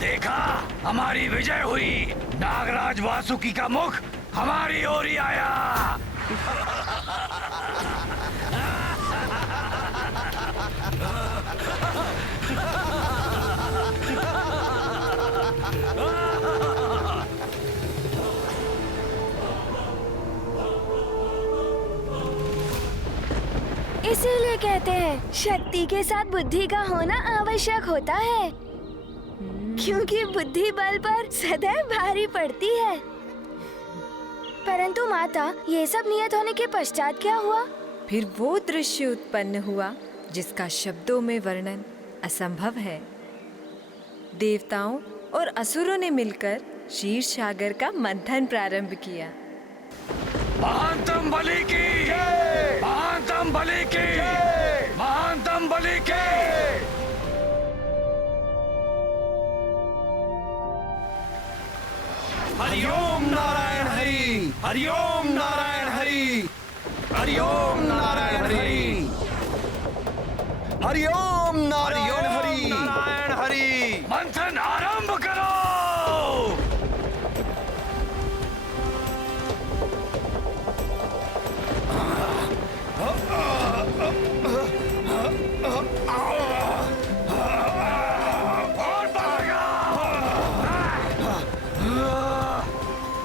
देखा, हमारी विजय हुई। नागराज वासुकी का मुख हमारी ओर ही आया। इसीलिए कहते हैं शक्ति के साथ बुद्धि का होना आवश्यक होता है, क्योंकि बुद्धि बल पर सदैव भारी पड़ती है। परंतु माता, ये सब नियत होने के पश्चात क्या हुआ? फिर वो दृश्य उत्पन्न हुआ जिसका शब्दों में वर्णन असंभव है। देवताओं और असुरों ने मिलकर क्षीर सागर का मंथन प्रारंभ किया। महानतम बलि की, महानतम बलि की, महानतम बलि की। हरिओम नारायण हरि, हरिओम नारायण हरि, हरिओम नारायण हरि, हरिओम नारायण हरि, नारायण हरि। मंथन आरंभ करो। और बढ़ेगा।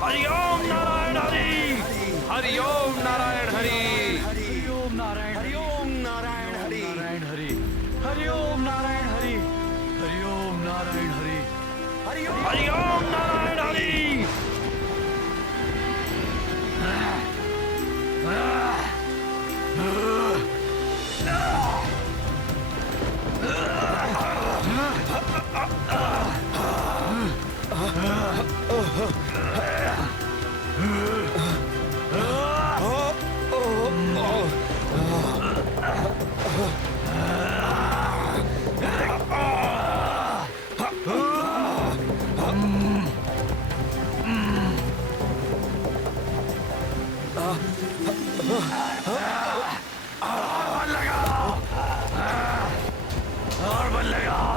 हरिओम नारायण हरि, हरिओम नारायण हरि, हरिओम नारायण, हरिओम नारायण हरि, नारायण हरि, हरिओम नारायण हरि, हरिओम नारायण हरि, हरिओम नारायण हरि। बल लगाओ, और बल लगाओ।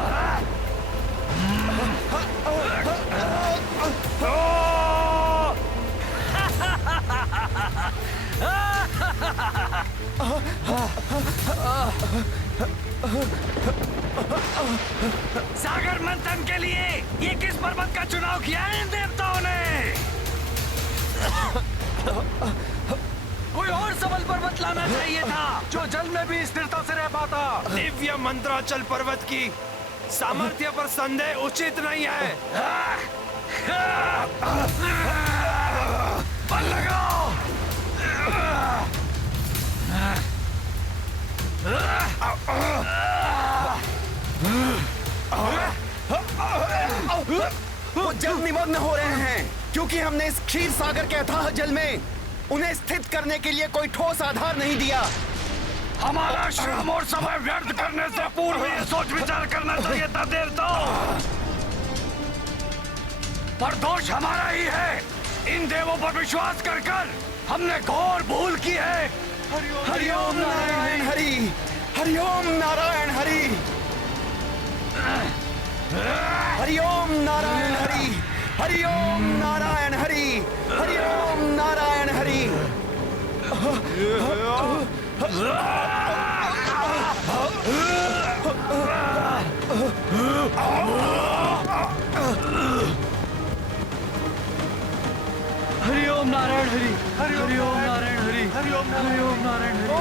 सागर मंथन के लिए ये किस पर्वत का चुनाव किया है इन देवताओं ने? कोई और सबल पर्वत लाना चाहिए था, जो जल में भी स्थिरता से रह पाता। दिव्य मंत्राचल पर्वत की सामर्थ्य पर संदेह उचित नहीं है। बल लगाओ। वो जल निमग्न हो रहे हैं, क्योंकि हमने इस क्षीर सागर के अथाह जल में उन्हें स्थित करने के लिए कोई ठोस आधार नहीं दिया। हमारा श्रम और समय व्यर्थ करने से पूर्व ये सोच विचार करना चाहिए था देवताओं। पर दोष हमारा ही है। इन देवों पर विश्वास कर कर हमने घोर भूल की है। हरिओम नारायण हरि, हरिओम नारायण हरि, हरिओम नारायण हरि, हरिओम नारायण हरि, हरिओम नारायण हरि। हरिओम नारायण हरि, हरिओम नारायण हरि, हरिओम नारायण हरि,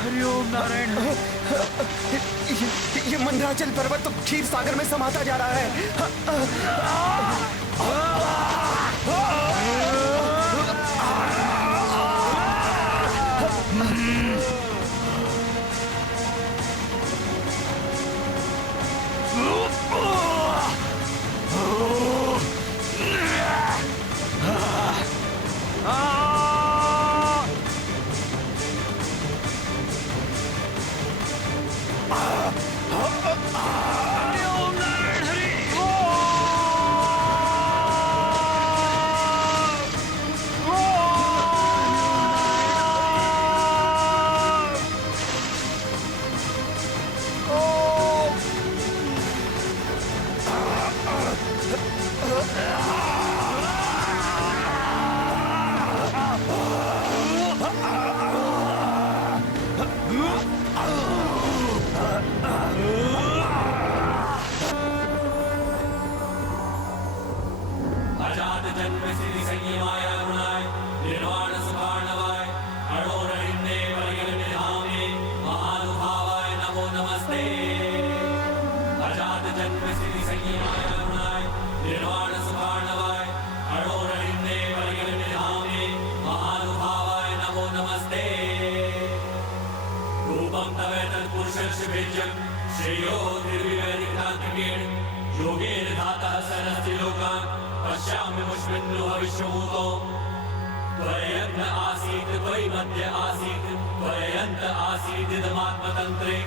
हरिओम नारायण हरि। ये मंदराचल पर्वत तो क्षीर सागर में समाता जा रहा है। हरिओम नारायण हरि। नमस्ते अजात जन्म स्थिति संयमाय गुणाय निर्वाण सुखार्णवाय अणोरणिन्ने वरगिरिनिधाम्ने महानुभावाय नमो नमस्ते रूपं तवेतत् पुरुषस्य बीजं श्रेयो निर्विवेदिकान्तिकेण योगेन धातः सरस्ति लोकान् पश्यामि मुष्मिन् भविष्यभूतो त्वयज्ञ आसीत् त्वयि मध्य आसीत् त्वयन्त आसीत् इदमात्मतन्त्रे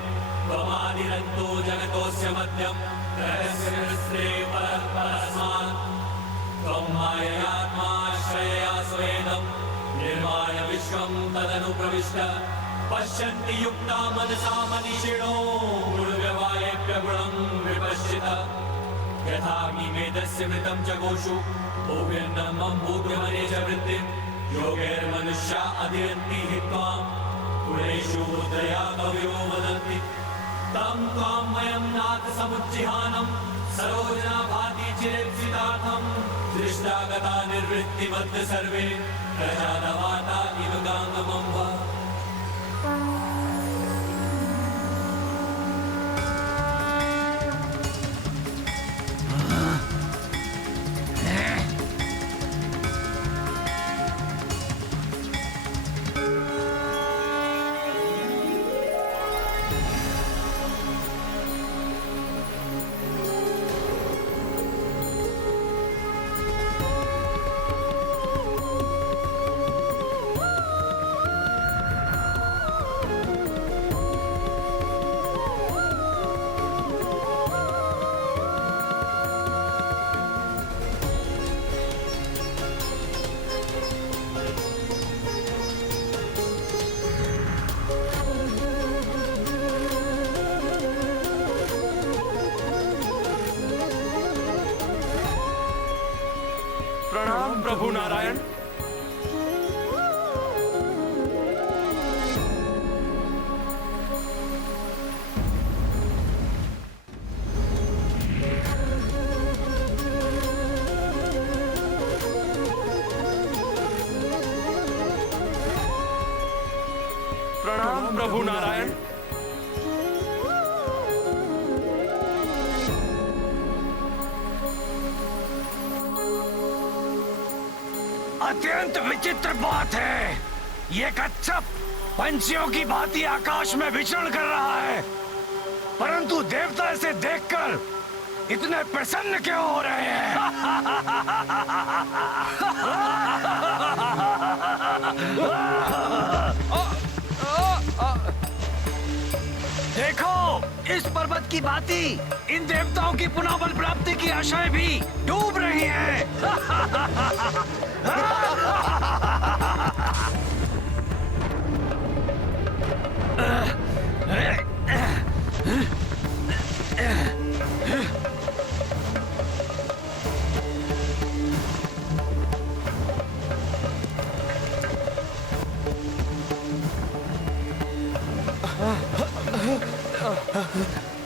त्वमादिरन्तो जगतोऽस्य मध्यं त्रयस्य सहस्रे परः परस्मात् त्वं माययात्माश्रयया स्वेदं निर्माय विश्वं तदनुप्रविष्ट पश्यन्ति युक्ता मनसा मनीषिणो गुणव्यवायेभ्य गुणं विपश्चितः यथाग्निमेधस्य मृतं च गोषु भोग्यन्नम् अम्बूद्यमने च वृत्तिं योगैर्मनुष्या अधिरन्ति हि त्वां गुणेषु मुद्रया कवयो वदन्ति तं त्वां वयं नाथ समुज्जिहानं सरोजना भाति चिरेप्सितार्थं दृष्टा गता निर्वृत्तिमद्ध सर्वे प्रजादवाता इव गाङ्गमं वा प्रणाम प्रभु नारायण। प्रणाम प्रभु नारायण। अत्यंत विचित्र बात है, ये कच्छप पंछियों की भांति आकाश में विचरण कर रहा है, परंतु देवता इसे देखकर इतने प्रसन्न क्यों हो रहे हैं? देखो, इस पर्वत की भांति इन देवताओं की पुनः बल प्राप्ति की आशाएं भी डूब रही हैं।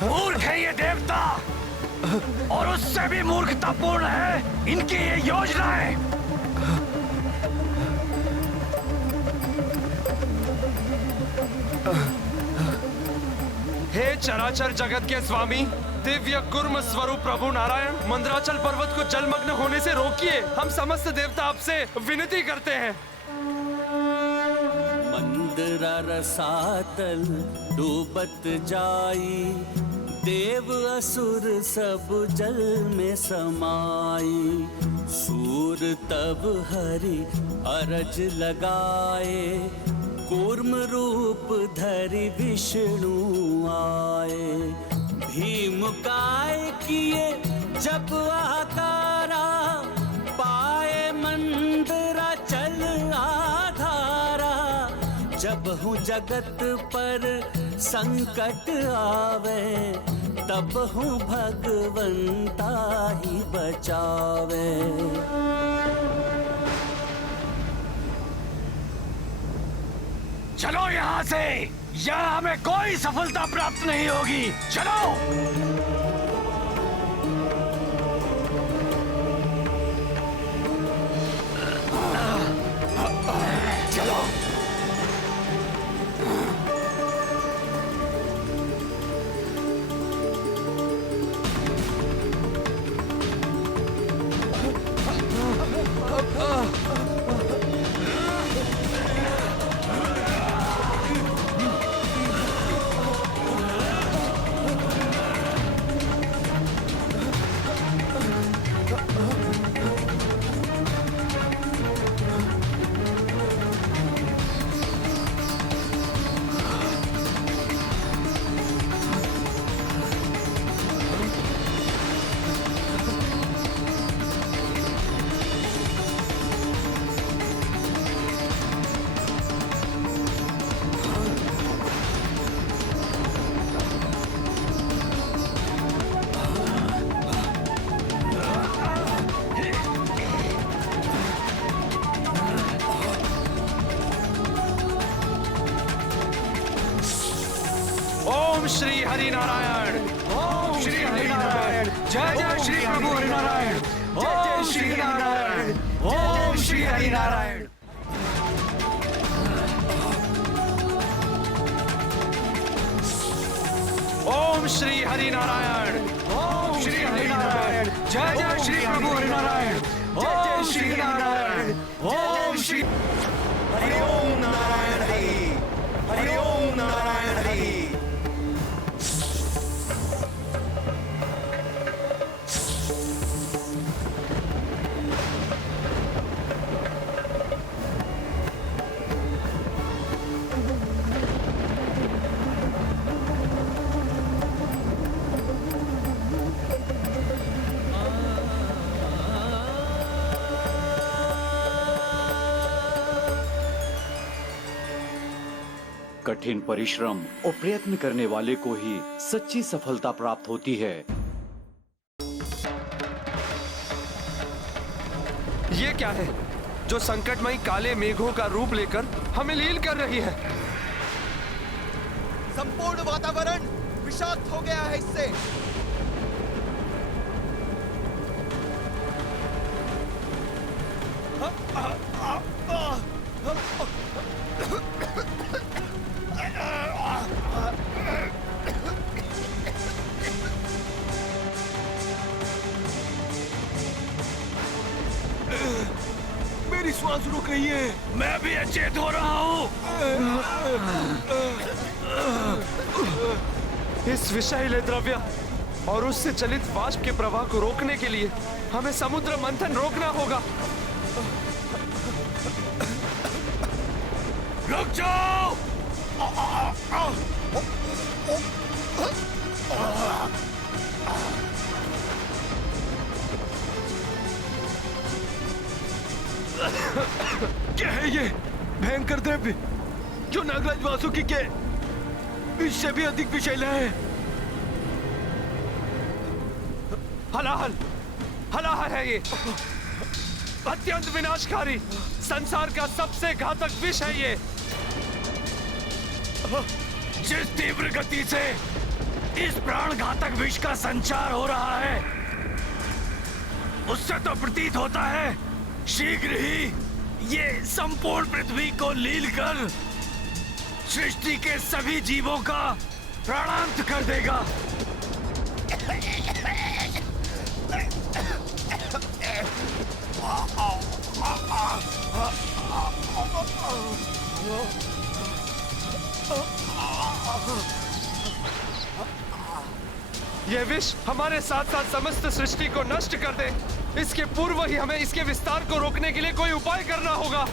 मूर्ख है ये देवता, और उससे भी मूर्खतापूर्ण है इनकी ये योजनाएं। हे चराचर जगत के स्वामी, दिव्य कुर्म स्वरूप प्रभु नारायण, मंदराचल पर्वत को जलमग्न होने से रोकिए। हम समस्त देवता आपसे विनती करते हैं। मंदरा रसातल डूबत जाई, देव असुर सब जल में समाई। सूर तब हरि अरज लगाए, कूर्म रूप धरि विष्णु आए। भीम काय किए जब आकारा, पाए मंदरा चल आधारा। जब हूँ जगत पर संकट आवे, तब हूँ भगवंता ही बचावे। चलो यहाँ से, यहाँ हमें कोई सफलता प्राप्त नहीं होगी। चलो। चलो। ओम श्री हरि नारायण, ओम श्री हरि नारायण, जय जय श्री प्रभु हरि नारायण, ओम श्री नारायण, ओम श्री हरि नारायण। ओम श्री हरि नारायण, ओम श्री हरि नारायण, जय जय श्री प्रभु हरि नारायण, ओम श्री नारायण, ओम श्री हरि ओम नारायण हरि, हरि ओम नारायण हरि। कठिन परिश्रम और प्रयत्न करने वाले को ही सच्ची सफलता प्राप्त होती है। ये क्या है जो संकटमयी काले मेघों का रूप लेकर हमें लील कर रही है? संपूर्ण वातावरण विषाक्त हो गया है इससे। मेरी श्वास रुक रही है। मैं भी अचेत हो रहा हूँ। इस विषैले द्रव्य और उससे चलित वाष्प के प्रवाह को रोकने के लिए हमें समुद्र मंथन रोकना होगा। रुक जाओ। क्या है ये भयंकर द्रव्य जो नागराज वासुकी के इससे भी अधिक विषैला है? हलाहल, हलाहल है ये। अत्यंत विनाशकारी, संसार का सबसे घातक विष है ये। जिस तीव्र गति से इस प्राण घातक विष का संचार हो रहा है, उससे तो प्रतीत होता है शीघ्र ही ये संपूर्ण पृथ्वी को लील कर सृष्टि के सभी जीवों का प्राणांत कर देगा। यह विष हमारे साथ साथ समस्त सृष्टि को नष्ट कर दे, इसके पूर्व ही हमें इसके विस्तार को रोकने के लिए कोई उपाय करना होगा।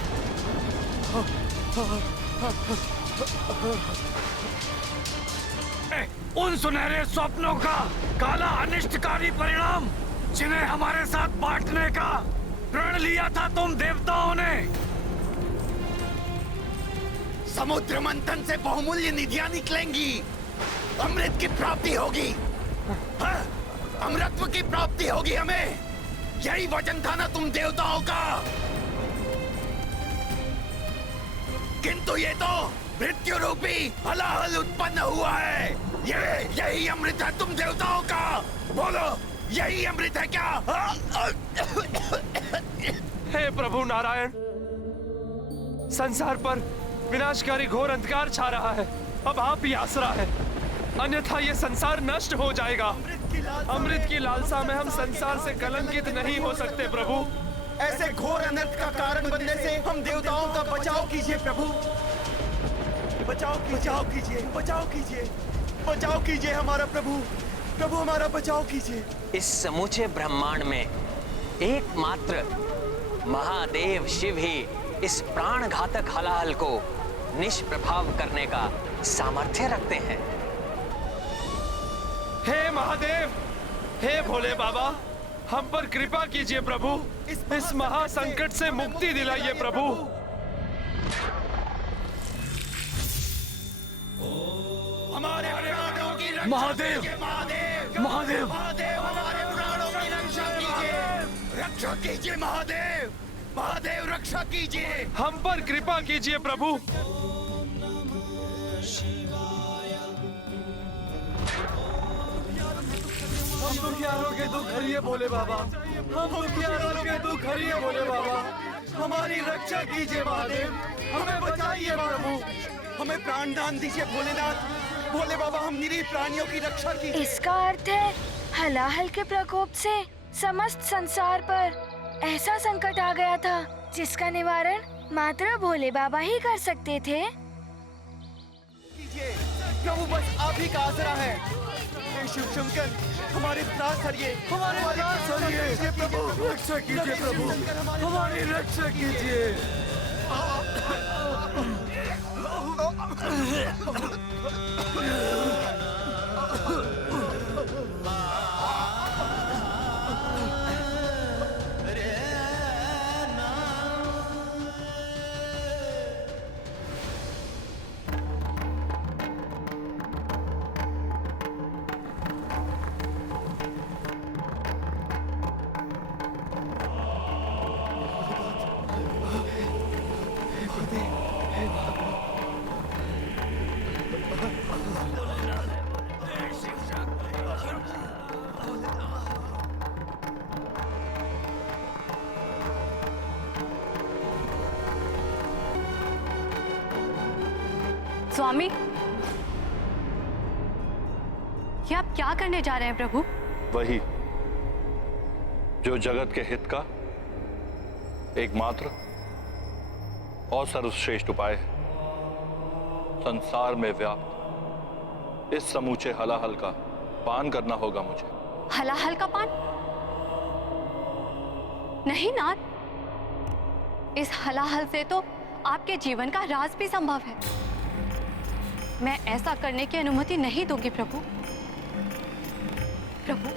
उन सुनहरे स्वप्नों का काला अनिष्टकारी परिणाम जिन्हें हमारे साथ बांटने का प्रण लिया था तुम देवताओं ने, समुद्र मंथन से बहुमूल्य निधियां निकलेंगी, अमृत की प्राप्ति होगी। हाँ, अमृतत्व की प्राप्ति होगी हमें। यही वचन था ना तुम देवताओं का। किंतु ये तो मृत्यु रूपी हलाहल उत्पन्न हुआ है। यही अमृत है तुम देवताओं का। बोलो, यही अमृत है क्या? हे प्रभु नारायण, संसार पर विनाशकारी घोर अंधकार छा रहा है। अब आप ही आसरा है, अन्यथा ये संसार नष्ट हो जाएगा। अमृत की लालसा में हम संसार से कलंकित नहीं हो सकते प्रभु। ऐसे घोर अनर्थ का कारण बनने से हम देवताओं का बचाव कीजिए प्रभु। बचाव कीजिए, बचाव कीजिए, बचाव कीजिए हमारा प्रभु। प्रभु हमारा बचाव कीजिए। इस समूचे ब्रह्मांड में एकमात्र महादेव शिव ही इस प्राण घातक हलाहल को निष्प्रभाव करने का सामर्थ्य रखते हैं। हे महादेव, हे भोले बाबा, हम पर कृपा कीजिए प्रभु। इस महासंकट से मुक्ति दिलाइए प्रभु। हमारे प्राणों की रक्षा महादेव, कीजिए, महादेव, महादेव, महादेव, हमारे प्राणों की रक्षा कीजिए। रक्षा कीजिए महादेव, महादेव रक्षा कीजिए। हम पर कृपा कीजिए प्रभु। हम दुखियारों के दुख हरिए भोले बाबा, हम दुखियारों के दुख हरिए भोले बाबा, हमारी रक्षा कीजिए महादेव, हमें बचाइए प्रभु, हमें प्राण दान दीजिए भोलेनाथ। भोले बाबा, हम निरीह प्राणियों की रक्षा की। इसका अर्थ है हलाहल के प्रकोप से समस्त संसार पर ऐसा संकट आ गया था जिसका निवारण मात्र भोले बाबा ही कर सकते थे। कीजिए प्रभु, बस आप ही का आसरा है। हे शिव शंकर, हमारे त्रास हरिए, हमारे त्रास हरिए प्रभु, रक्षा कीजिए प्रभु, हमारी रक्षा कीजिए। स्वामी, ये आप क्या करने जा रहे हैं प्रभु? वही जो जगत के हित का एकमात्र और सर्वश्रेष्ठ उपाय है। संसार में व्याप्त इस समूचे हलाहल का पान करना होगा मुझे। हलाहल का पान? नहीं नाथ, इस हलाहल से तो आपके जीवन का राज भी संभव है। मैं ऐसा करने की अनुमति नहीं दूंगी प्रभु। प्रभु,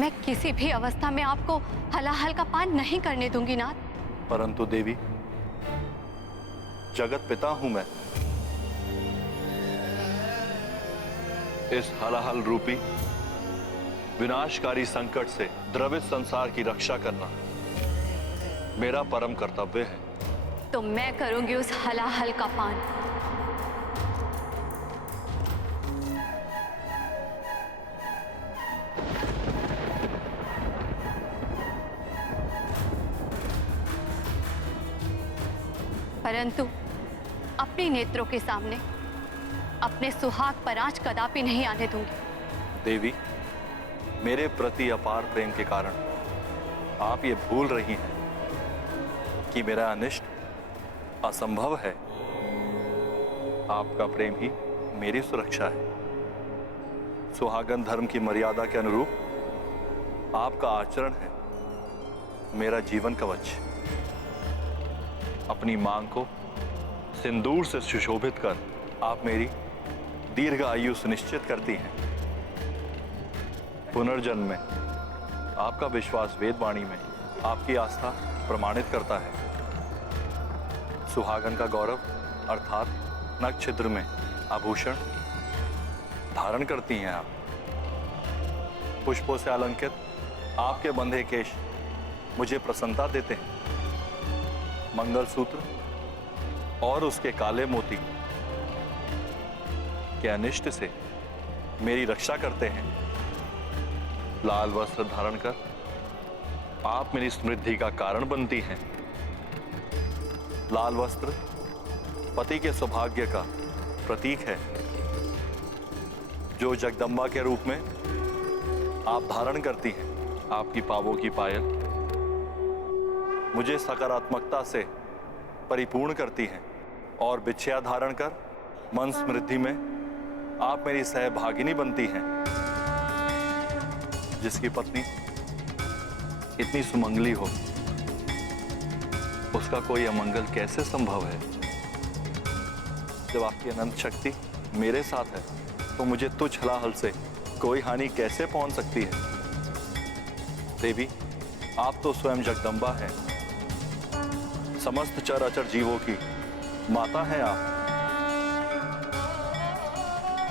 मैं किसी भी अवस्था में आपको हलाहल का पान नहीं करने दूंगी नाथ। परंतु देवी, जगत पिता हूं मैं। इस हलाहल रूपी विनाशकारी संकट से द्रवित संसार की रक्षा करना मेरा परम कर्तव्य है। तो मैं करूंगी उस हलाहल का पान। परंतु अपने नेत्रों के सामने अपने सुहाग पर आंच कदापि नहीं आने दूंगी। देवी, मेरे प्रति अपार प्रेम के कारण आप ये भूल रही हैं कि मेरा अनिष्ट असंभव है। आपका प्रेम ही मेरी सुरक्षा है। सुहागन धर्म की मर्यादा के अनुरूप आपका आचरण है मेरा जीवन कवच। अपनी मांग को सिंदूर से सुशोभित कर आप मेरी दीर्घ आयु सुनिश्चित करती हैं। पुनर्जन्म में आपका विश्वास वेदवाणी में आपकी आस्था प्रमाणित करता है। सुहागन का गौरव अर्थात नख छिद्र में आभूषण धारण करती हैं आप। पुष्पों से अलंकृत आपके बंधे केश मुझे प्रसन्नता देते हैं। मंगलसूत्र और उसके काले मोती के अनिष्ट से मेरी रक्षा करते हैं। लाल वस्त्र धारण कर आप मेरी समृद्धि का कारण बनती हैं। लाल वस्त्र पति के सौभाग्य का प्रतीक है, जो जगदम्बा के रूप में आप धारण करती हैं। आपकी पावों की पायल मुझे सकारात्मकता से परिपूर्ण करती हैं और बिछिया धारण कर मन समृद्धि में आप मेरी सहभागिनी बनती हैं। जिसकी पत्नी इतनी सुमंगली हो, उसका कोई अमंगल कैसे संभव है? जब आपकी अनंत शक्ति मेरे साथ है तो मुझे तुच्छ हलाहल से कोई हानि कैसे पहुंच सकती है? देवी, आप तो स्वयं जगदम्बा हैं। समस्त चराचर जीवों की माता हैं आप।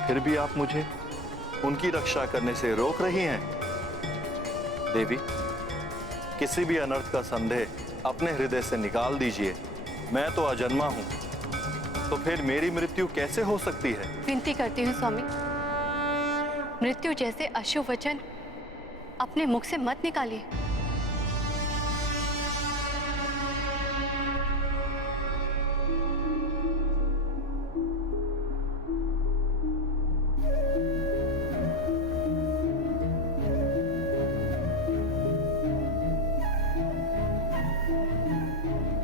फिर भी आप मुझे उनकी रक्षा करने से रोक रही हैं। देवी, किसी भी अनर्थ का संदेह अपने हृदय से निकाल दीजिए। मैं तो अजन्मा हूं, तो फिर मेरी मृत्यु कैसे हो सकती है? विनती करती हूँ स्वामी, मृत्यु जैसे अशुभ वचन अपने मुख से मत निकालिए।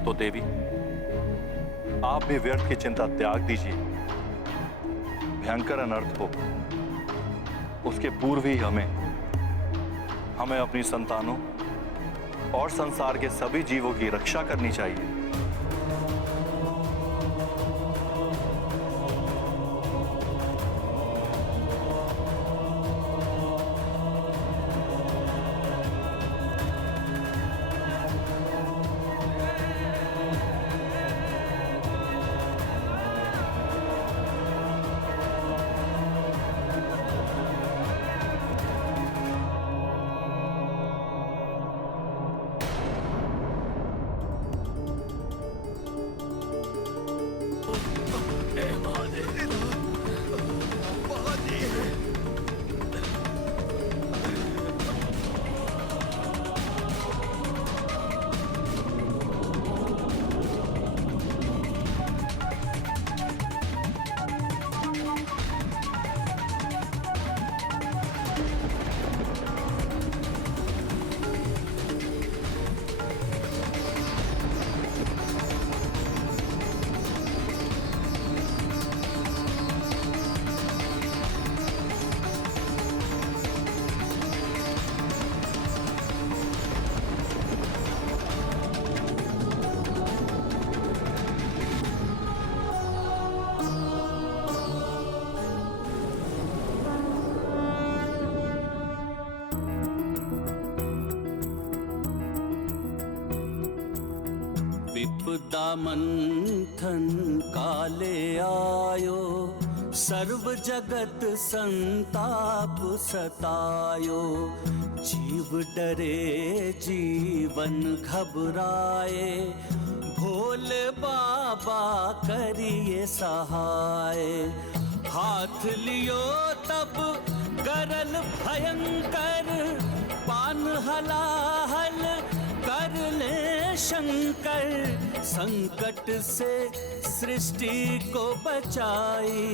तो देवी, आप भी व्यर्थ की चिंता त्याग दीजिए। भयंकर अनर्थ हो उसके पूर्व ही हमें अपनी संतानों और संसार के सभी जीवों की रक्षा करनी चाहिए। विपदा मंथन काले आयो, सर्व जगत संताप सतायो। जीव डरे जीवन घबराए, भोले बाबा करिए सहाय। हाथ लियो तब गरल भयंकर, पान हलाहल कर ले शंकर। संकट से सृष्टि को बचाई,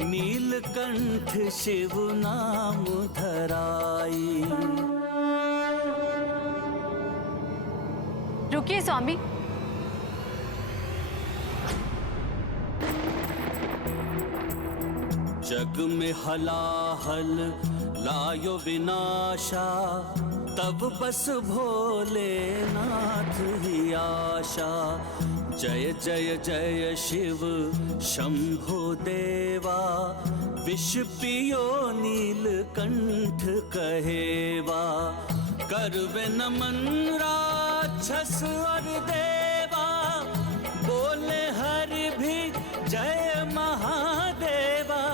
नीलकंठ शिव नाम धराई। रुकिए स्वामी, जग में हलाहल लायो विनाशा, तब बस भोलेनाथ ही आशा। जय जय जय शिव शंभो देवा, विष पियो नीलकंठ कहेवा। करवे नमन राक्षस और देवा, बोले हरि भी जय महादेवा।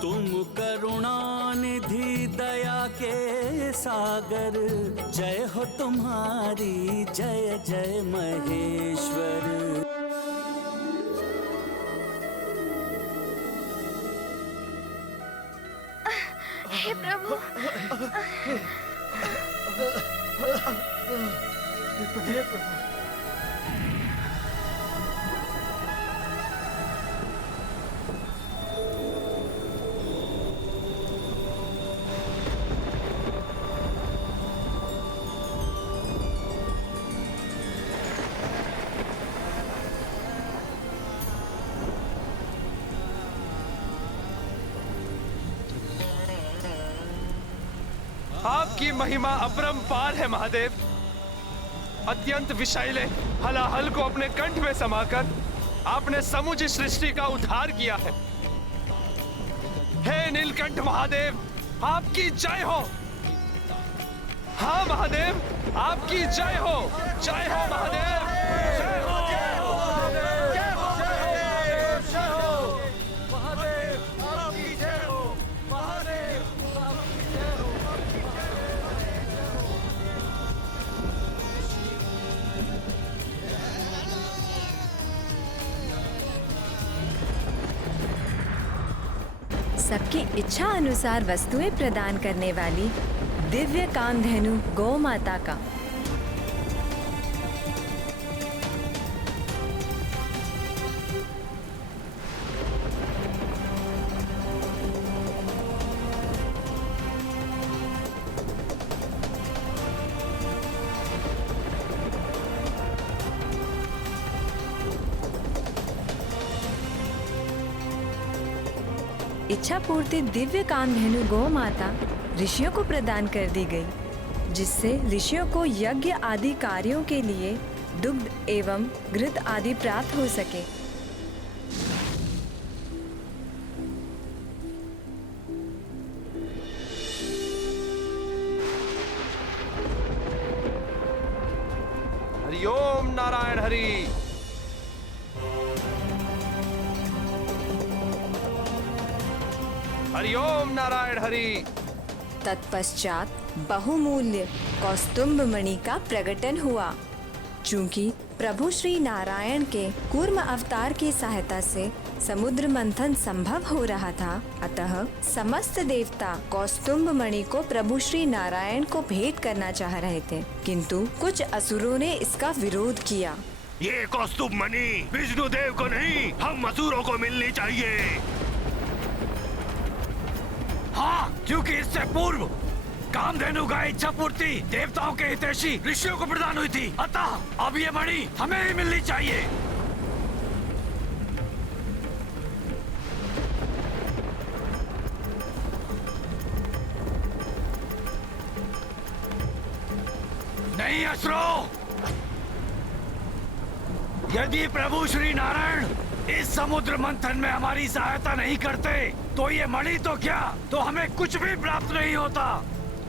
तुम करुणा निधि दया के सागर, जय हो तुम्हारी जय जय महेश्वर। हे प्रभु, हे प्रभु। आपकी महिमा अपरंपार है महादेव। अत्यंत विषैले हलाहल को अपने कंठ में समाकर आपने समूची सृष्टि का उद्धार किया है। हे नीलकंठ महादेव, आपकी जय हो। हाँ महादेव, आपकी जय हो। जय हो महादेव, जय हो। सबकी इच्छा अनुसार वस्तुएं प्रदान करने वाली दिव्य कामधेनु गौ माता का। इच्छा पूर्ति दिव्य कामधेनु गौ माता ऋषियों को प्रदान कर दी गई, जिससे ऋषियों को यज्ञ आदि कार्यों के लिए दुग्ध एवं घृत आदि प्राप्त हो सके। हरिओम नारायण हरि। हरिओम नारायण हरि। तत्पश्चात बहुमूल्य कौस्तुभ मणि का प्रकटन हुआ। चूंकि प्रभु श्री नारायण के कूर्म अवतार की सहायता से समुद्र मंथन संभव हो रहा था, अतः समस्त देवता कौस्तुभ मणि को प्रभु श्री नारायण को भेंट करना चाह रहे थे, किंतु कुछ असुरों ने इसका विरोध किया। ये कौस्तुभ मणि विष्णु देव को नहीं, हम असुरों को मिलनी चाहिए। हाँ, क्योंकि इससे पूर्व कामधेनु का इच्छा पूर्ति देवताओं के हितैषी ऋषियों को प्रदान हुई थी, अतः अब ये मणि हमें ही मिलनी चाहिए। नहीं असुरों, यदि प्रभु श्री नारायण इस समुद्र मंथन में हमारी सहायता नहीं करते तो ये मणि तो क्या, तो हमें कुछ भी प्राप्त नहीं होता।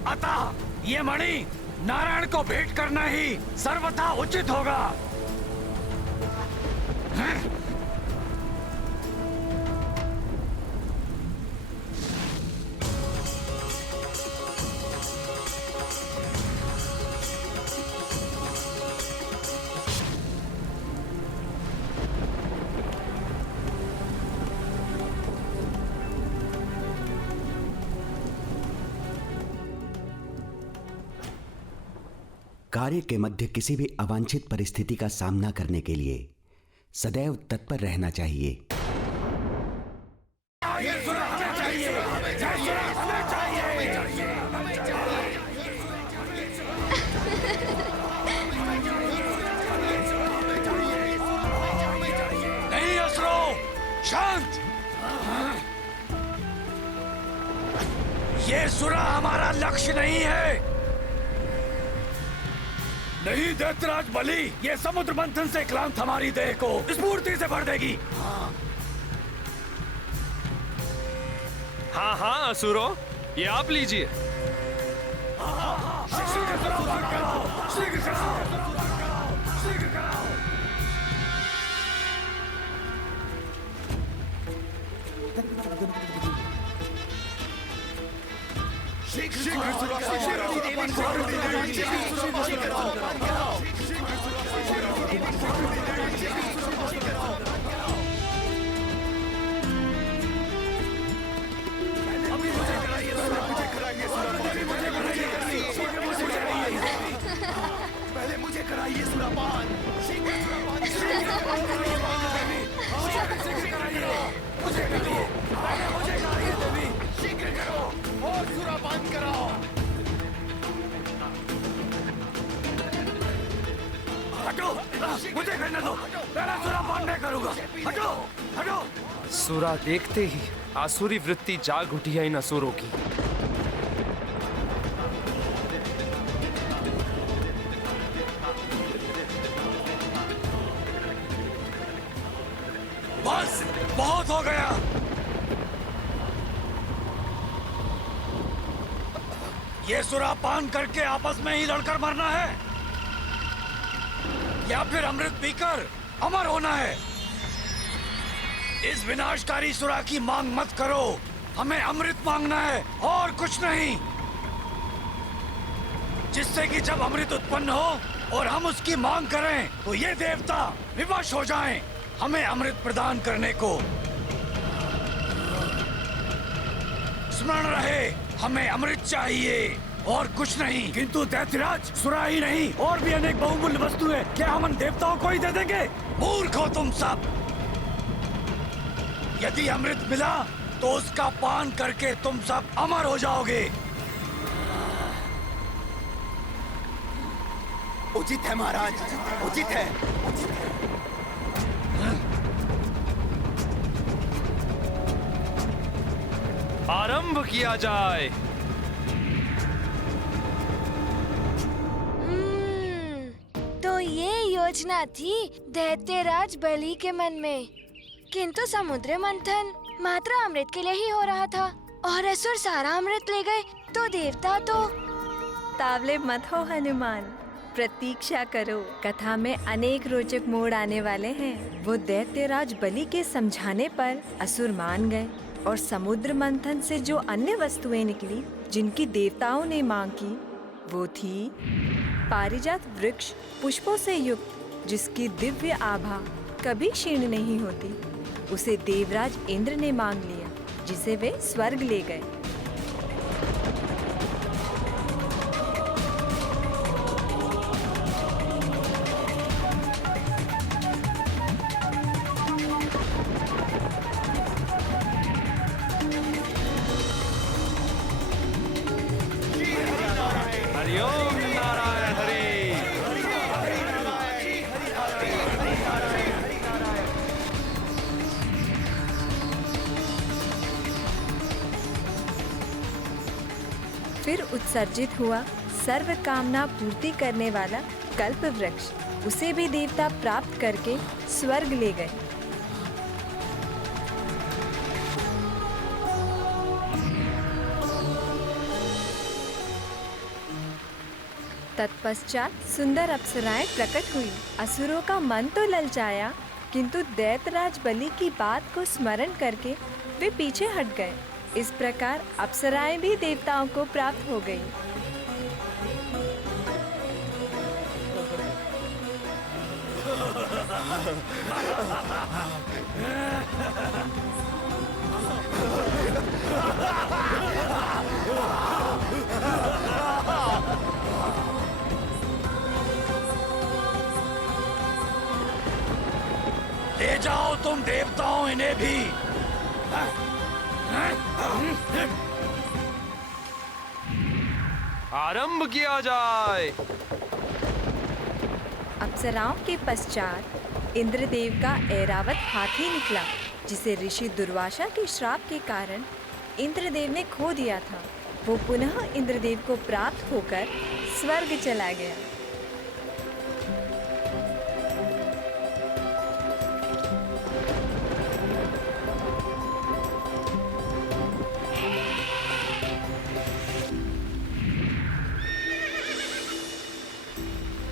अतः ये मणि नारायण को भेंट करना ही सर्वथा उचित होगा। कार्य के मध्य किसी भी अवांछित परिस्थिति का सामना करने के लिए सदैव तत्पर रहना चाहिए। नहीं असुरों, शांत। ये सुरा हमारा लक्ष्य नहीं है। नहीं दैत्यराज बलि, ये समुद्र मंथन से क्लांत हमारी देह को स्फूर्ति से भर देगी। हाँ हाँ असुरों, ये आप लीजिए। पहले मुझे कराइए सुरापान। मुझे कराइए देवी, शीघ्र करो और सुरापान कराओ। हटो, मुझे करने दो, पहला सुरापान मैं करूंगा। हटो, हटो। सुरा देखते ही आसुरी वृत्ति जाग उठी है इन असुरों की। बस, बहुत हो गया। ये सुरापान करके आपस में ही लड़कर मरना है या फिर अमृत पीकर अमर होना है। इस विनाशकारी सुरा की मांग मत करो, हमें अमृत मांगना है और कुछ नहीं, जिससे कि जब अमृत उत्पन्न हो और हम उसकी मांग करें तो ये देवता विवश हो जाएं हमें अमृत प्रदान करने को। स्मरण रहे, हमें अमृत चाहिए और कुछ नहीं। किंतु दैत्यराज, सुराही नहीं और भी अनेक बहुमूल्य वस्तुएं क्या हम उन देवताओं को ही दे देंगे? मूर्ख हो तुम सब। यदि अमृत मिला तो उसका पान करके तुम सब अमर हो जाओगे। उचित है महाराज, उचित है। आरंभ किया जाए। तो ये योजना थी दैत्यराज बलि के मन में, किंतु समुद्र मंथन मात्र अमृत के लिए ही हो रहा था और असुर सारा अमृत ले गए, तो देवता तो। तावले मत हो हनुमान, प्रतीक्षा करो। कथा में अनेक रोचक मोड़ आने वाले हैं। वो दैत्यराज बलि के समझाने पर असुर मान गए और समुद्र मंथन से जो अन्य वस्तुएं निकली जिनकी देवताओं ने मांग की, वो थी पारिजात वृक्ष पुष्पों से युक्त, जिसकी दिव्य आभा कभी क्षीण नहीं होती। उसे देवराज इंद्र ने मांग लिया, जिसे वे स्वर्ग ले गए। हरिओम नारायण हरि। फिर उत्सर्जित हुआ सर्व कामना पूर्ति करने वाला कल्प वृक्ष। उसे भी देवता प्राप्त करके स्वर्ग ले गए। तत्पश्चात सुंदर अप्सराएं प्रकट हुई। असुरों का मन तो ललचाया, किंतु दैत्यराज बलि की बात को स्मरण करके वे पीछे हट गए। इस प्रकार अप्सराएं भी देवताओं को प्राप्त हो गई। ले जाओ तुम देवताओं इन्हें भी। आरंभ किया जाए। अप्सराओं के पश्चात इंद्रदेव का ऐरावत हाथी निकला, जिसे ऋषि दुर्वासा के श्राप के कारण इंद्रदेव ने खो दिया था। वो पुनः इंद्रदेव को प्राप्त होकर स्वर्ग चला गया।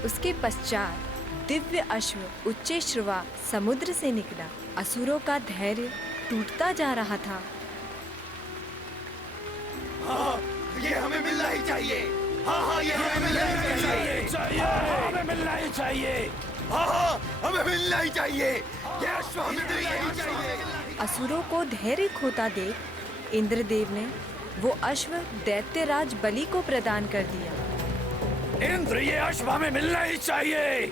उसके पश्चात दिव्य अश्व उच्चैश्रवा समुद्र से निकला। असुरों का धैर्य टूटता जा रहा था। हाँ, ये हमें मिलना ही चाहिए। हाँ, ये हमें मिलना ही चाहिए। हमें मिलना ही चाहिए। हाँ, हमें मिलना ही चाहिए। ये अश्व हमें मिलना ही चाहिए। असुरों को धैर्य खोता देख इंद्रदेव ने वो अश्व दैत्यराज बलि को प्रदान कर दिया। इंद्र, ये अश्व हमें मिलना ही चाहिए।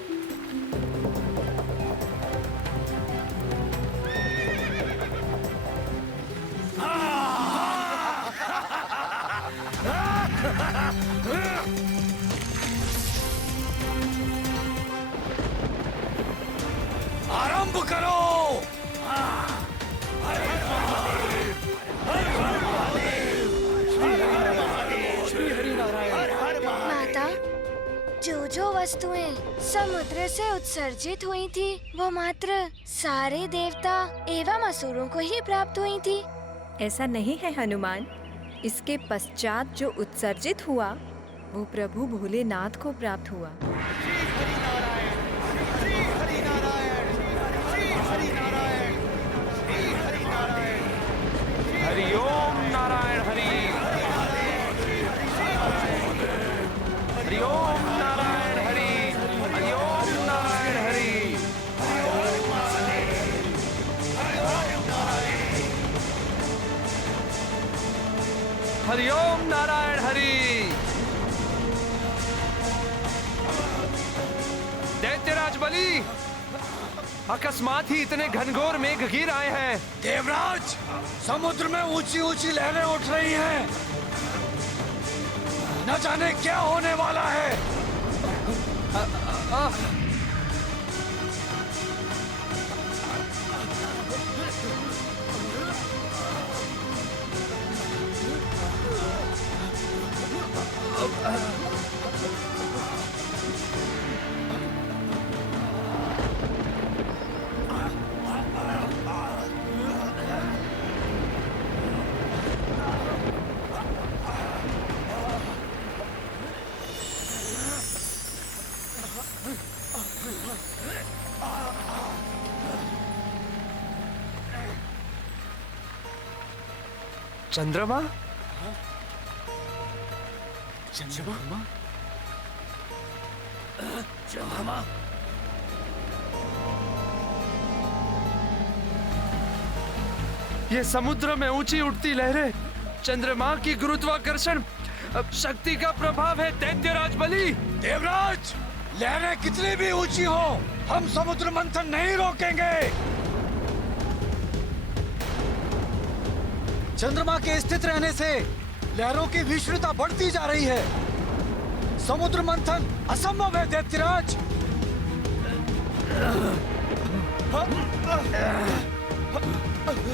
आरंभ करो। माता, जो वस्तुएं समुद्र से उत्सर्जित हुई थी, वो मात्र सारे देवता एवं असुरों को ही प्राप्त हुई थी। ऐसा नहीं है हनुमान। इसके पश्चात जो उत्सर्जित हुआ वो प्रभु भोलेनाथ को प्राप्त हुआ। हरिओम नारायण हरि। हरिओम नारायण हरि। हरिओम नारायण हरि। हरिओम नारायण हरि। दैत्यराज बलि, अकस्मात ही इतने घनघोर मेघ गिर आए हैं। देवराज, समुद्र में ऊंची ऊंची लहरें उठ रही हैं। न जाने क्या होने वाला है। चंद्रमा? चंद्रमा? चंद्रमा? ये समुद्र में ऊंची उठती लहरें चंद्रमा की गुरुत्वाकर्षण शक्ति का प्रभाव है दैत्यराज बलि। देवराज, लहरें कितनी भी ऊंची हो, हम समुद्र मंथन नहीं रोकेंगे। चंद्रमा के स्थित रहने से लहरों की विषुवता बढ़ती जा रही है। समुद्र मंथन असंभव है दैत्यराज।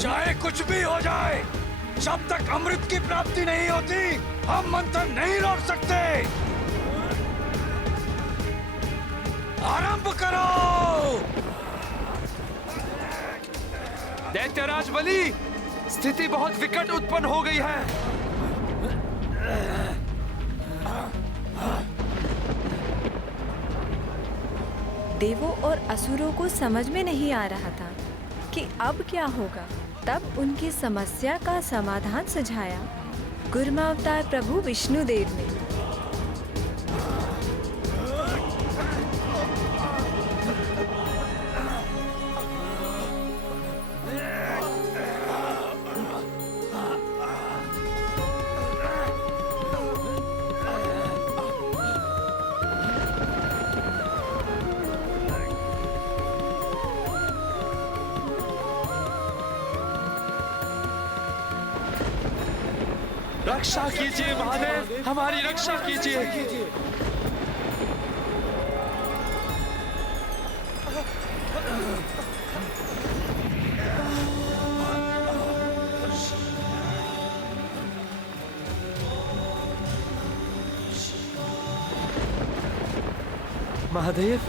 चाहे कुछ भी हो जाए, जब तक अमृत की प्राप्ति नहीं होती, हम मंथन नहीं रोक सकते। आरंभ करो। दैत्यराज बलि, स्थिति बहुत विकट उत्पन्न हो गई है। देवों और असुरों को समझ में नहीं आ रहा था कि अब क्या होगा। तब उनकी समस्या का समाधान सुझाया कूर्मावतार प्रभु विष्णुदेव ने। रक्षा कीजिए महादेव, हमारी रक्षा कीजिए। महादेव,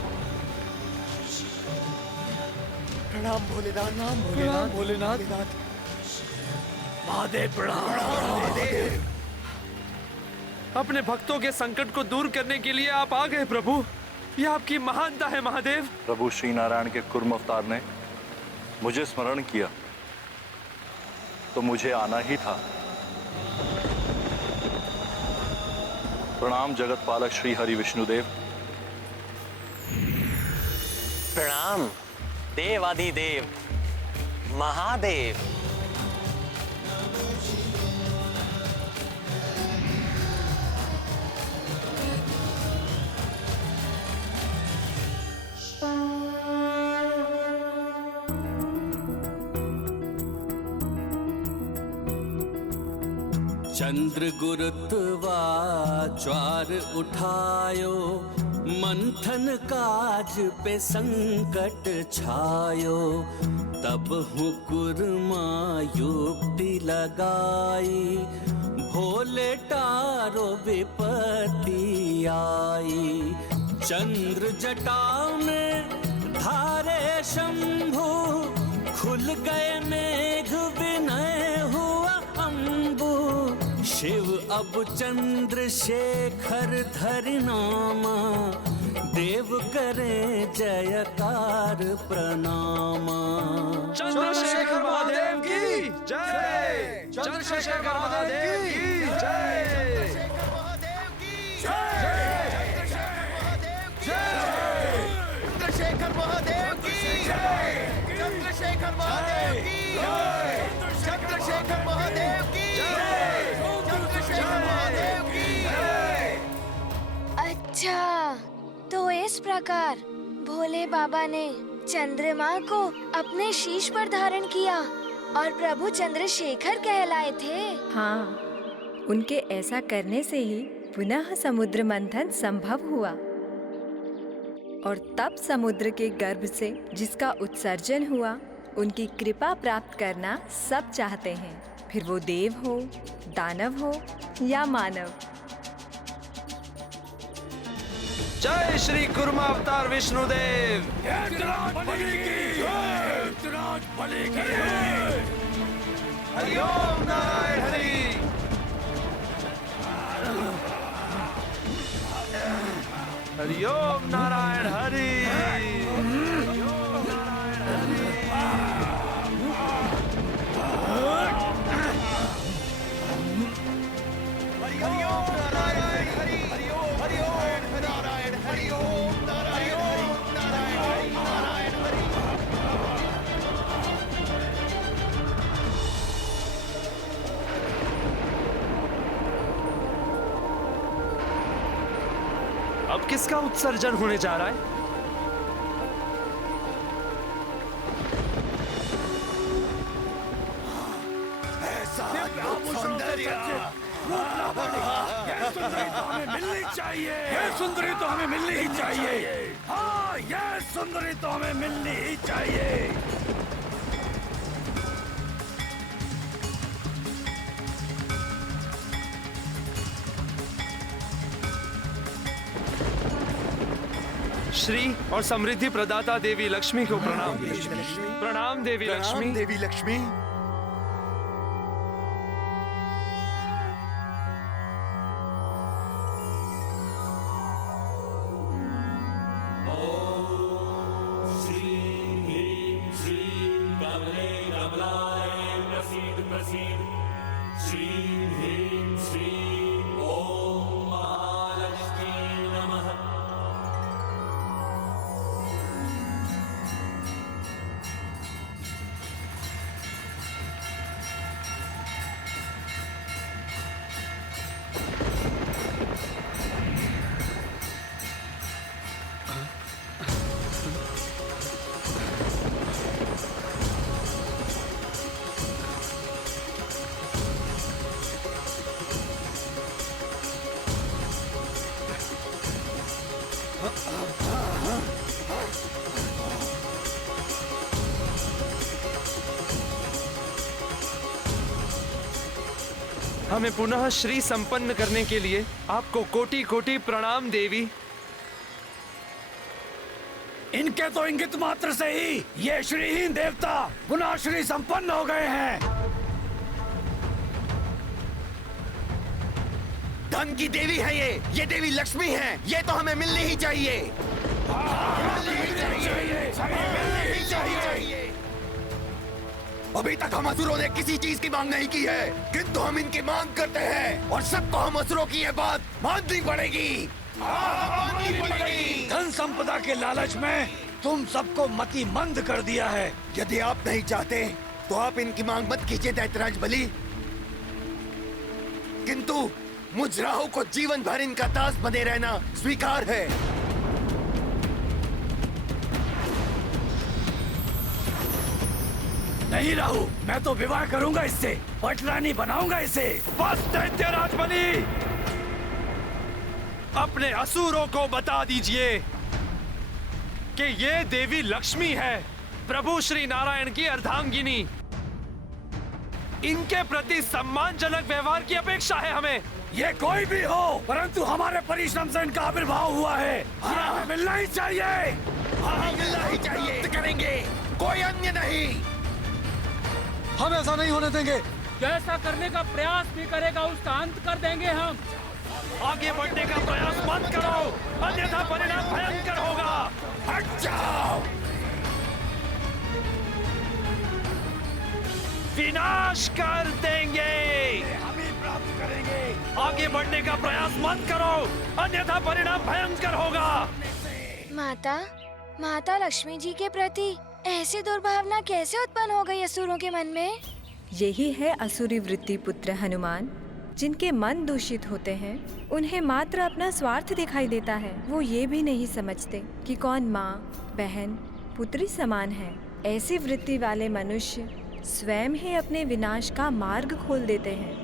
प्रणाम भोलेनाथ, प्रणाम भोलेनाथ। महादेव प्रणाम। अपने भक्तों के संकट को दूर करने के लिए आप आ गए प्रभु। यह आपकी महानता है महादेव। प्रभु श्री नारायण के कुर्म अवतार ने मुझे स्मरण किया तो मुझे आना ही था। प्रणाम जगत पालक श्री हरि विष्णुदेव। प्रणाम देवाधिदेव महादेव। चंद्र गुरुत्वा ज्वार उठायो, मंथन काज पे संकट छायो। तब हुकुरमा युक्ति लगाई, भोले टारो विपत्ति आई। चंद्र जटा में धारे शंभु, खुल गए मेघ विनय हुआ अम्बु। शिव अब चंद्रशेखर धरि नामा, देव करें जयकार प्रणामा। चंद्रशेखर महादेव की जय। चंद्रशेखर महादेव की जय। चंद्रशेखर महादेव की जय। चंद्रशेखर महादेव की जय। चंद्रशेखर महादेव की जय। प्रकार भोले बाबा ने चंद्रमा को अपने शीश पर धारण किया और प्रभु चंद्रशेखर कहलाए थे। हाँ, उनके ऐसा करने से ही पुनः समुद्र मंथन संभव हुआ और तब समुद्र के गर्भ से जिसका उत्सर्जन हुआ, उनकी कृपा प्राप्त करना सब चाहते हैं, फिर वो देव हो, दानव हो या मानव। जय श्री कुर्मा अवतार विष्णुदेव। हरिओम नारायण हरि। हरिओम नारायण हरि। हरिओम नारायण हरि। हरिओम नारायण हरिओम नारायण नारायण हरि। अब किसका उत्सर्जन होने जा रहा है? मिलनी चाहिए। ये सुंदरी तो हमें मिलनी ही चाहिए। हाँ, ये सुंदरी तो हमें मिलनी ही चाहिए। श्री और समृद्धि प्रदाता देवी लक्ष्मी को प्रणाम। प्रणाम देवी लक्ष्मी। देवी लक्ष्मी। हमें पुनः श्री संपन्न करने के लिए आपको कोटि कोटि प्रणाम देवी। इनके तो इंगित मात्र से ही ये श्रीहीन देवता पुनः श्री संपन्न हो गए हैं। धन की देवी है ये देवी लक्ष्मी है। ये तो हमें मिलनी ही चाहिए। अभी तक हम असुरों ने किसी चीज की मांग नहीं की है, किंतु हम इनकी मांग करते हैं और सबको हम असुरों की ये बात माननी पड़ेगी। धन संपदा के लालच में तुम सबको मति मंद कर दिया है। यदि आप नहीं चाहते तो आप इनकी मांग मत कीजिए दैत्यराज बलि, किंतु मुझ राहु को जीवन भर इनका दास बने रहना स्वीकार है। नहीं राहु, मैं तो विवाह करूंगा इससे, पटरानी बनाऊंगा इसे। बस दैत्यराज बलि, अपने असुरों को बता दीजिए कि ये देवी लक्ष्मी है, प्रभु श्री नारायण की अर्धांगिनी। इनके प्रति सम्मानजनक व्यवहार की अपेक्षा है हमें। ये कोई भी हो, परंतु हमारे परिश्रम से इनका आविर्भाव हुआ है। हमें मिलना ही चाहिए। मिलना ही चाहिए। करेंगे, कोई अन्य नहीं। हम ऐसा नहीं होने देंगे। जैसा करने का प्रयास भी करेगा उसका अंत कर देंगे हम। आगे बढ़ने का प्रयास मत करो, अन्यथा परिणाम भयंकर होगा। हट जाओ। विनाश कर देंगे। हम ही प्राप्त करेंगे। आगे बढ़ने का प्रयास मत करो, अन्यथा परिणाम भयंकर होगा। माता लक्ष्मी जी के प्रति ऐसी दुर्भावना कैसे उत्पन्न हो गई असुरों के मन में? यही है असुरी वृत्ति पुत्र हनुमान, जिनके मन दूषित होते हैं उन्हें मात्र अपना स्वार्थ दिखाई देता है। वो ये भी नहीं समझते कि कौन माँ, बहन, पुत्री समान है। ऐसी वृत्ति वाले मनुष्य स्वयं ही अपने विनाश का मार्ग खोल देते हैं।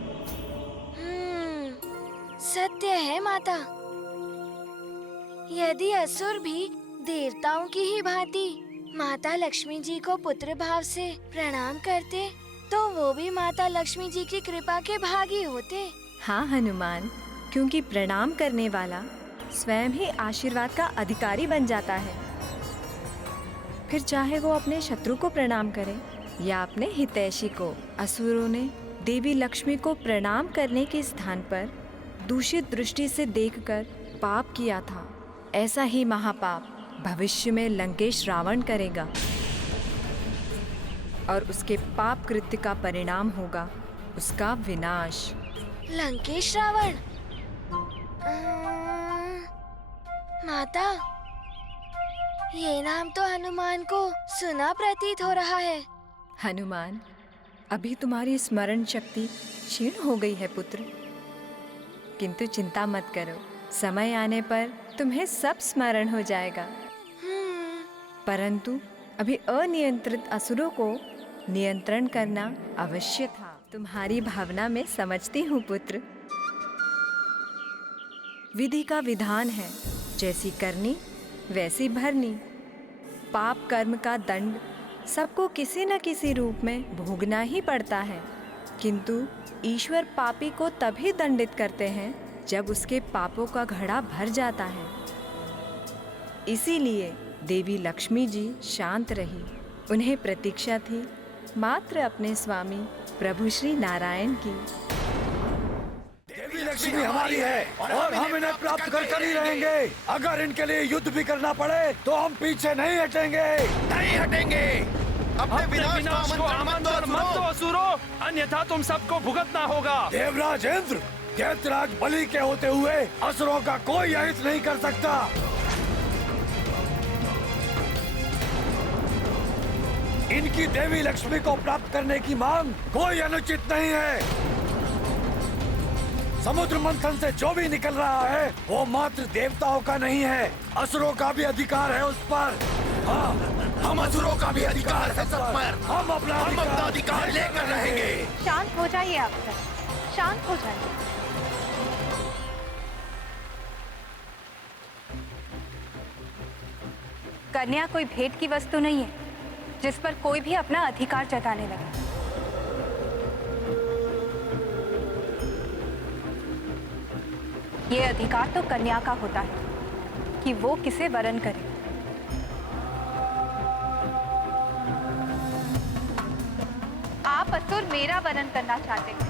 सत्य है माता। यदि असुर भी देवताओं की ही भांति माता लक्ष्मी जी को पुत्र भाव से प्रणाम करते तो वो भी माता लक्ष्मी जी की कृपा के भागी होते। हाँ हनुमान, क्योंकि प्रणाम करने वाला स्वयं ही आशीर्वाद का अधिकारी बन जाता है। फिर चाहे वो अपने शत्रु को प्रणाम करे या अपने हितैषी को। असुरों ने देवी लक्ष्मी को प्रणाम करने के स्थान पर दूषित दृष्टि से देखकर पाप किया था। ऐसा ही महापाप भविष्य में लंकेश रावण करेगा और उसके पाप कृत्य का परिणाम होगा उसका विनाश। लंकेश रावण? माता, ये नाम तो हनुमान को सुना प्रतीत हो रहा है। हनुमान, अभी तुम्हारी स्मरण शक्ति क्षीण हो गई है पुत्र, किंतु चिंता मत करो, समय आने पर तुम्हें सब स्मरण हो जाएगा। परंतु अभी अनियंत्रित असुरों को नियंत्रण करना अवश्य था। तुम्हारी भावना में समझती हूँ पुत्र। विधि का विधान है, जैसी करनी वैसी भरनी। पाप कर्म का दंड सबको किसी न किसी रूप में भोगना ही पड़ता है, किंतु ईश्वर पापी को तभी दंडित करते हैं जब उसके पापों का घड़ा भर जाता है। इसीलिए देवी लक्ष्मी जी शांत रही। उन्हें प्रतीक्षा थी मात्र अपने स्वामी प्रभु श्री नारायण की। देवी लक्ष्मी हमारी है और हम इन्हें प्राप्त कर ही रहेंगे। अगर इनके लिए युद्ध भी करना पड़े तो हम पीछे नहीं हटेंगे। नहीं हटेंगे। अपने विनाश को आमंत्रण मत दो असुरों, अन्यथा तुम सबको भुगतना होगा। देवराज इंद्र, दैत्यराज बलि के होते हुए असुरों का कोई अहित नहीं कर सकता। इनकी देवी लक्ष्मी को प्राप्त करने की मांग कोई अनुचित नहीं है। समुद्र मंथन से जो भी निकल रहा है वो मात्र देवताओं का नहीं है, असुरों का भी अधिकार है उस पर। हाँ, हम असुरों का भी अधिकार है सब पर। हम अपना अधिकार लेकर रहेंगे। शांत हो जाइए आप सब, शांत हो जाइए। कन्या कोई भेंट की वस्तु नहीं है जिस पर कोई भी अपना अधिकार जताने लगे। ये अधिकार तो कन्या का होता है कि वो किसे वरण करे। आप असुर मेरा वरण करना चाहते हैं,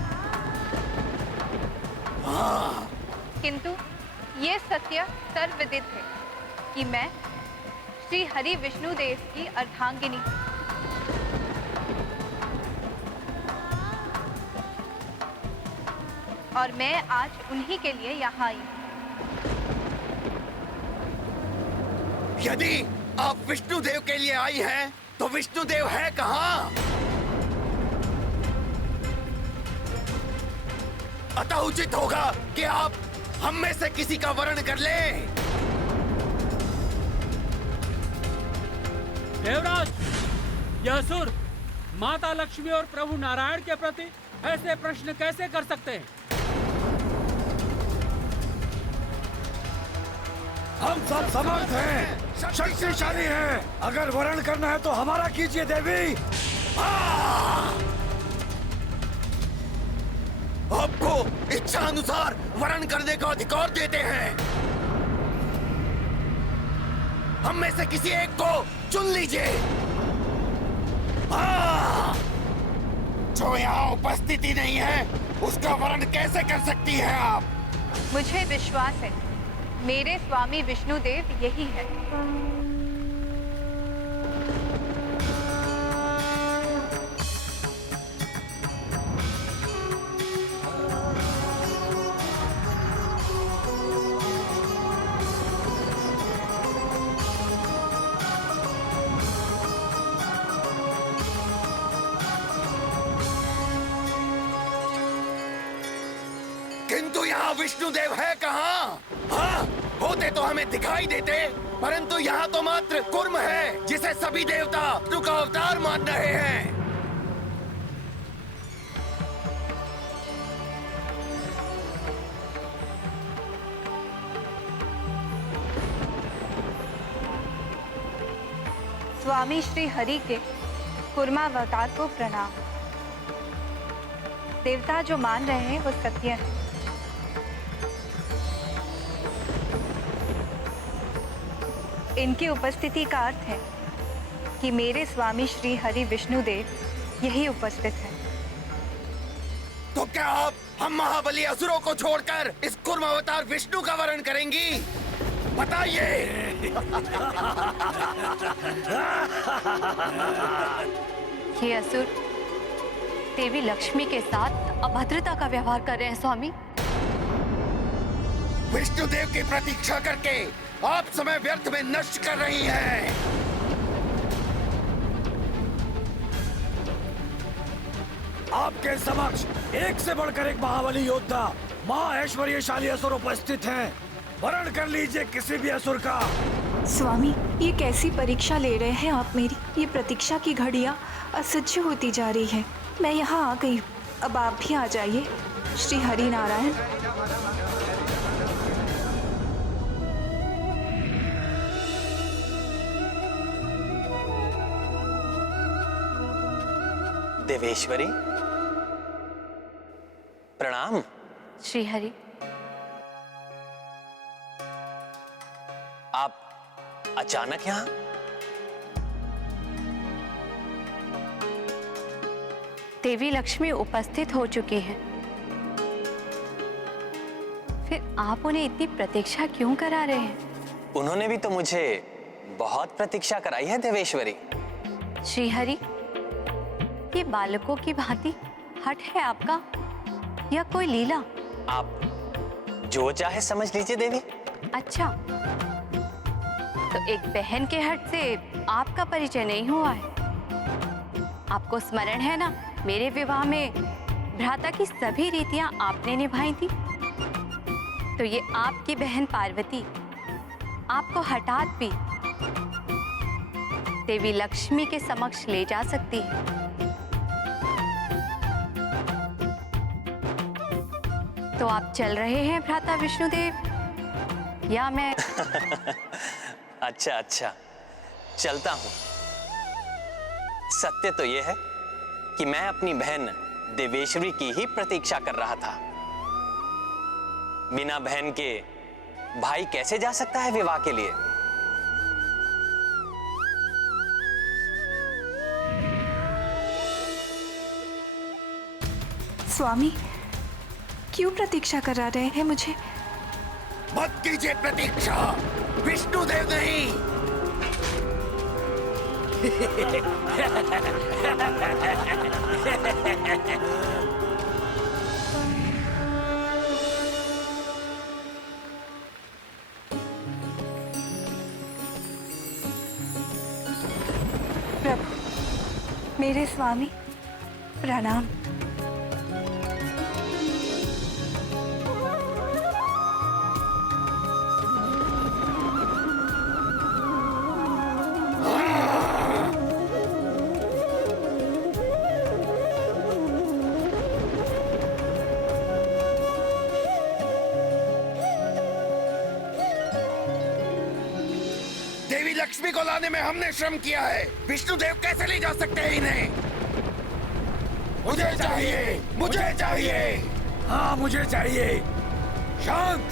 किंतु ये सत्य सर्वविदित है कि मैं श्री हरि विष्णु देव की अर्धांगिनी और मैं आज उन्हीं के लिए यहाँ आई हूँ। यदि आप विष्णु देव के लिए आई हैं, तो विष्णु देव है कहाँ? अतः उचित होगा कि आप हम में से किसी का वरण कर लें। देवराज, यह असुर माता लक्ष्मी और प्रभु नारायण के प्रति ऐसे प्रश्न कैसे कर सकते हैं? हम सब समर्थ हैं, शक्तिशाली हैं। अगर वरण करना है तो हमारा कीजिए देवी। आपको इच्छा अनुसार वरण करने का अधिकार देते हैं। हम में से किसी एक को चुन लीजिए। जो यहाँ उपस्थिति नहीं है उसका वरण कैसे कर सकती है आप? मुझे विश्वास है मेरे स्वामी विष्णुदेव यही है। किंतु यहाँ विष्णुदेव है कहाँ? हाँ, होते तो हमें दिखाई देते, परंतु यहाँ तो मात्र कुर्म है जिसे सभी देवता विष्णु का अवतार मान रहे हैं। स्वामी श्री हरि के कुर्मावतार को प्रणाम। देवता जो मान रहे हैं वो सत्य है। इनकी उपस्थिति का अर्थ है कि मेरे स्वामी श्री हरि विष्णुदेव यही उपस्थित है। तो क्या आप हम महाबली असुरों को छोड़कर इस कुर्मावतार विष्णु का वर्ण करेंगी? बताइए। ये असुर देवी लक्ष्मी के साथ अभद्रता का व्यवहार कर रहे हैं स्वामी। विष्णुदेव की प्रतीक्षा करके आप समय व्यर्थ में नष्ट कर रही हैं। आपके समक्ष एक से बढ़कर एक महाबली योद्धा महा ऐश्वर्यशाली असुर उपस्थित हैं। वर्ण कर लीजिए किसी भी असुर का। स्वामी, ये कैसी परीक्षा ले रहे हैं आप मेरी? ये प्रतीक्षा की घड़ियां असह्य होती जा रही है। मैं यहाँ आ गई हूँ, अब आप भी आ जाइए। श्री हरि नारायण। देवेश्वरी प्रणाम। श्री हरि, आप अचानक यहाँ? देवी लक्ष्मी उपस्थित हो चुकी हैं। फिर आप उन्हें इतनी प्रतीक्षा क्यों करा रहे हैं? उन्होंने भी तो मुझे बहुत प्रतीक्षा कराई है देवेश्वरी। श्री हरि, ये बालकों की भांति हट है आपका या कोई लीला? आप जो चाहे समझ लीजिए देवी। अच्छा, तो एक बहन के हट से आपका परिचय नहीं हुआ है? आपको स्मरण है ना, मेरे विवाह में भ्राता की सभी रीतियां आपने निभाई थी। तो ये आपकी बहन पार्वती आपको हठात भी देवी लक्ष्मी के समक्ष ले जा सकती है। तो आप चल रहे हैं भ्राता विष्णुदेव, या मैं? अच्छा अच्छा, चलता हूं। सत्य तो यह है कि मैं अपनी बहन देवेश्वरी की ही प्रतीक्षा कर रहा था। बिना बहन के भाई कैसे जा सकता है विवाह के लिए? स्वामी, क्यों प्रतीक्षा करा रहे हैं मुझे? मत कीजिए प्रतीक्षा, विष्णुदेव नहीं। प्रभु, मेरे स्वामी प्रणाम। देवी लक्ष्मी को लाने में हमने श्रम किया है, विष्णुदेव कैसे ले जा सकते हैं इन्हें? मुझे चाहिए, मुझे चाहिए। हाँ मुझे चाहिए। शांत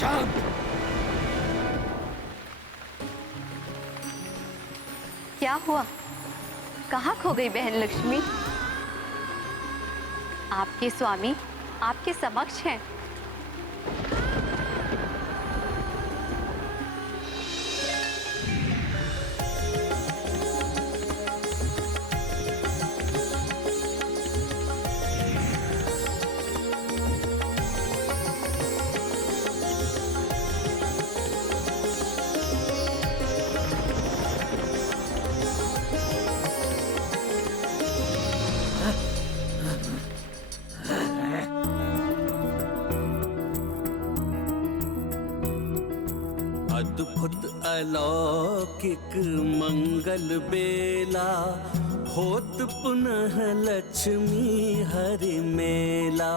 शांत। क्या हुआ? कहाँ खो गई बहन लक्ष्मी? आपके स्वामी आपके समक्ष हैं। अद्भुत अलौकिक मंगल बेला, होत पुनः लक्ष्मी हरि मेला।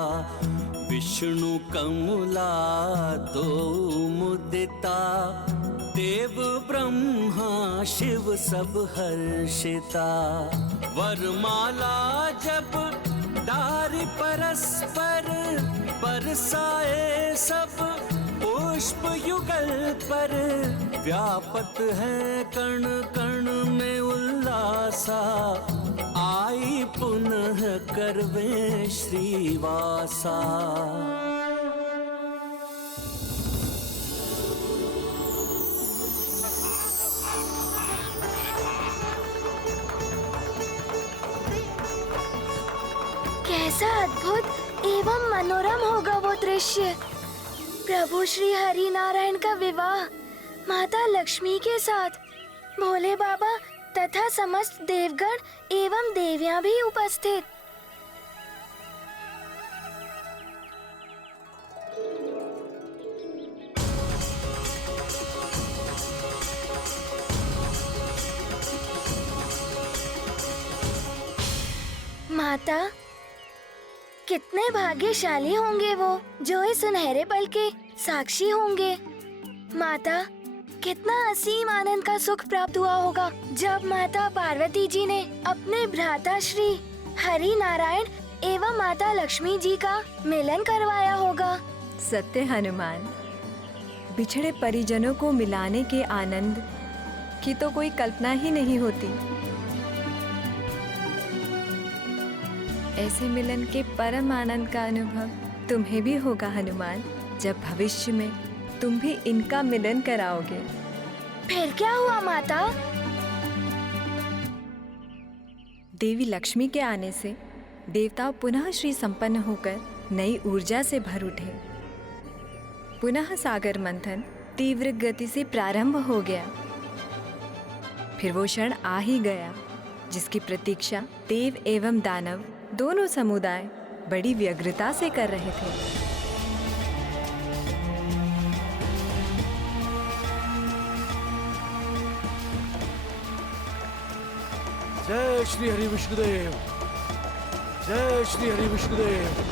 विष्णु कमला दो मुदिता, देव ब्रह्मा शिव सब हर्षिता। वरमाला जब डारि परस्पर, बरसाए सब पुष्प युगल पर। व्यापत है कण कण में उल्लासा, आई पुनः करवे श्रीवासा। कैसा अद्भुत एवं मनोरम होगा वो दृश्य। प्रभु श्री हरि नारायण का विवाह माता लक्ष्मी के साथ, भोले बाबा तथा समस्त देवगण एवं देवियां भी उपस्थित। माता, कितने भाग्यशाली होंगे वो जो इस सुनहरे पल के साक्षी होंगे। माता, कितना असीम आनंद का सुख प्राप्त हुआ होगा जब माता पार्वती जी ने अपने भ्राता श्री हरि नारायण एवं माता लक्ष्मी जी का मिलन करवाया होगा। सत्य हनुमान, बिछड़े परिजनों को मिलाने के आनंद की तो कोई कल्पना ही नहीं होती। ऐसे मिलन के परम आनंद का अनुभव तुम्हें भी होगा हनुमान, जब भविष्य में तुम भी इनका मिलन कराओगे। फिर क्या हुआ माता? देवी लक्ष्मी के आने से देवता पुनः श्री संपन्न होकर नई ऊर्जा से भर उठे। पुनः सागर मंथन तीव्र गति से प्रारंभ हो गया। फिर वो क्षण आ ही गया जिसकी प्रतीक्षा देव एवं दानव दोनों समुदाय बड़ी व्यग्रता से कर रहे थे। जय श्री हरि विष्णुदेव, जय श्री हरि विष्णुदेव।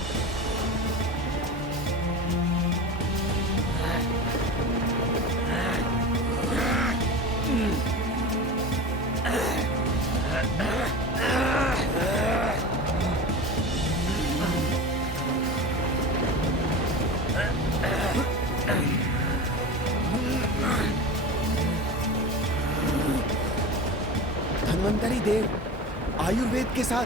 धन्वंतरी देव आयुर्वेद के साथ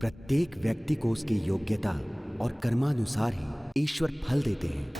प्रत्येक व्यक्ति को उसकी योग्यता और कर्मानुसार ही ईश्वर फल देते हैं।